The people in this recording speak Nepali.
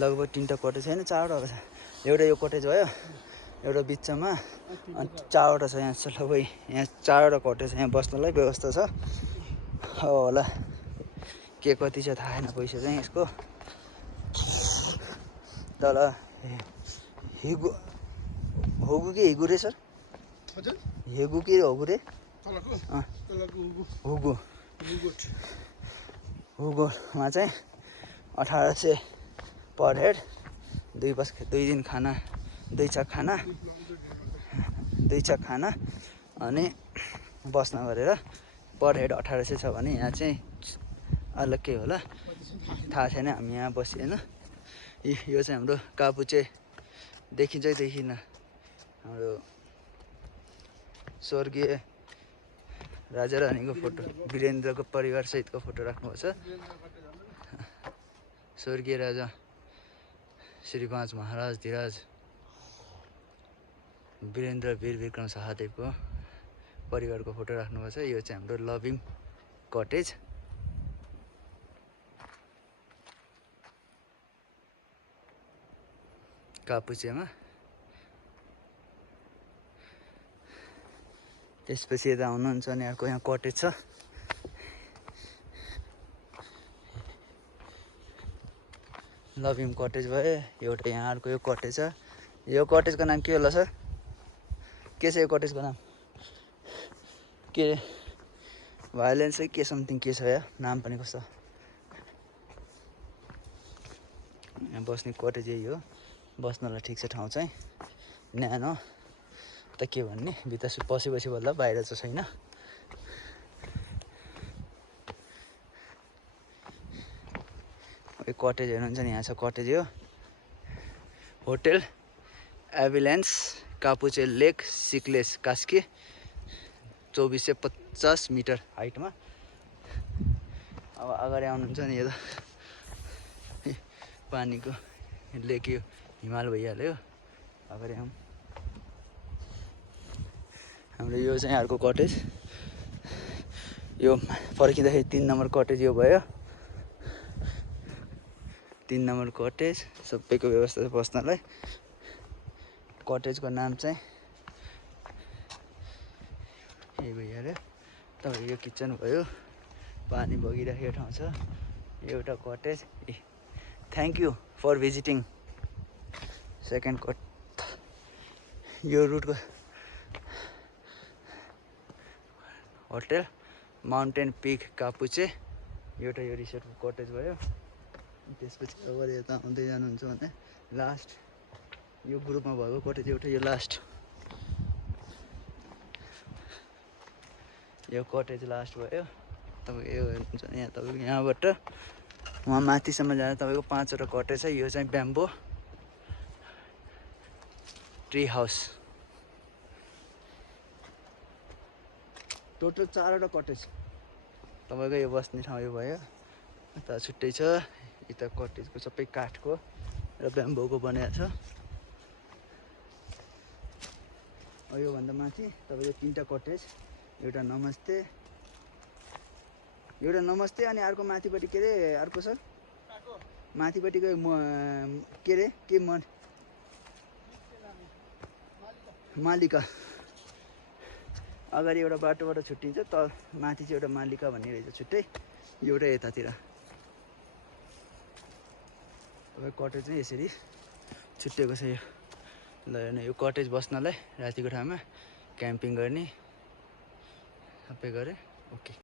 लगभग 3टा कटेज छैन 4वटा छ एउटा यो कटेज भयो एउटा बिचमा अनि 4वटा छ यहाँ लगभग यहाँ 4वटा कटेज यहाँ बस्नलाई व्यवस्था छ होला के कति छ थाहा छैन पैसा चाहिँ यसको तल हिगु होगु कि हिगु रे सर हजुर हेगु कि होगु रे तलको हुगु हुगुमा चाहिँ 1800 पर हेड 2 दिन खाना 2 छक खाना अनि बस्न गरेर पर हेड 1800 छ भने यहाँ चाहिँ अलग्गै होला थाहा छैन हामी यहाँ बसिएन यो चाहिँ हाम्रो कापुचे देखिन्छ देखिन हाम्रो स्वर्गीय राजा रानीको फोटो वीरेन्द्रको परिवार सहितको फोटो राख्नुभएको छ स्वर्गीय राजा श्री 5 महाराज धीराज वीरेन्द्र वीर विक्रम शाहदेवको परिवारको फोटो राख्नुभएको छ यो चाहिँ हाम्रो लभिङ कटेज कापुचेमा त्यसपछि यता आउनुहुन्छ अनि अर्को यहाँ कटेज छ लभिङ कटेज भयो एउटा यहाँ अर्को यो कटेज छ यो कटेजको नाम के होला सर के छ यो कटेजको नाम के भायोलेन्स है के समथिङ के छ या नाम पनि कस्तो यहाँ बस्ने कटेज यही हो बस्नलाई ठिक छ ठाउँ चाहिँ न्यानो त के भन्ने भित्र पसेपछि बल्ल बाहिर चाहिँ छैन यो कटेज हेर्नुहुन्छ नि यहाँ छ कटेज यो होटल एभिलेन्स कापुचे लेक सिक्लेस कास्की 2450 मिटर हाइटमा अब अगाडि आउनुहुन्छ नि यो पानीको लेक यो हिमाल भइहाल्यो अगाडि आउँ हाम्रो यो चाहिँ अर्को कटेज यो फर्किँदाखेरि 3 नम्बर कटेज यो भयो 3 नम्बर कटेज सबैको व्यवस्था छ बस्नलाई कटेजको नाम चाहिँ यही भइहाल्यो तपाईँ यो किचन भयो पानी बगिरहेको ठाउँ छ एउटा cottage thank you for visiting second cut यो रुटको होटल माउन्टेन पिक कापुचे एउटा यो रिसोर्टको कटेज भयो त्यसपछि अगाडि यता आउँदै जानुहुन्छ भने लास्ट यो ग्रुपमा भएको कटेज एउटा यो लास्ट यो कटेज लास्ट भयो तपाईँको यो हेर्नुहुन्छ यहाँ तपाईँको यहाँबाट वहाँ माथिसम्म जाँदा तपाईँको 5वटा कटेज छ यो चाहिँ ब्याम्बो ट्री हाउस टोटल 4वटा कटेज तपाईँको यो बस्ने ठाउँ यो भयो यता छुट्टै छ यता कटेजको सबै काठको र ब्याम्बोको बनाएको छ योभन्दा माथि तपाईँको 3टा कटेज एउटा नमस्ते अनि अर्को माथिपट्टि के अरे अर्को सर माथिपट्टिको के अरे के मालिका अगाडि एउटा बाटोबाट छुट्टिन्छ त माथि चाहिँ एउटा मालिका भन्ने रहेछ छुट्टै एउटा यतातिर तपाईँ कटेज चाहिँ यसरी छुट्टिएको छ यो ल हेर्नु यो कटेज बस्नलाई रातिको ठाउँमा क्याम्पिङ गर्ने सबै गरे ओके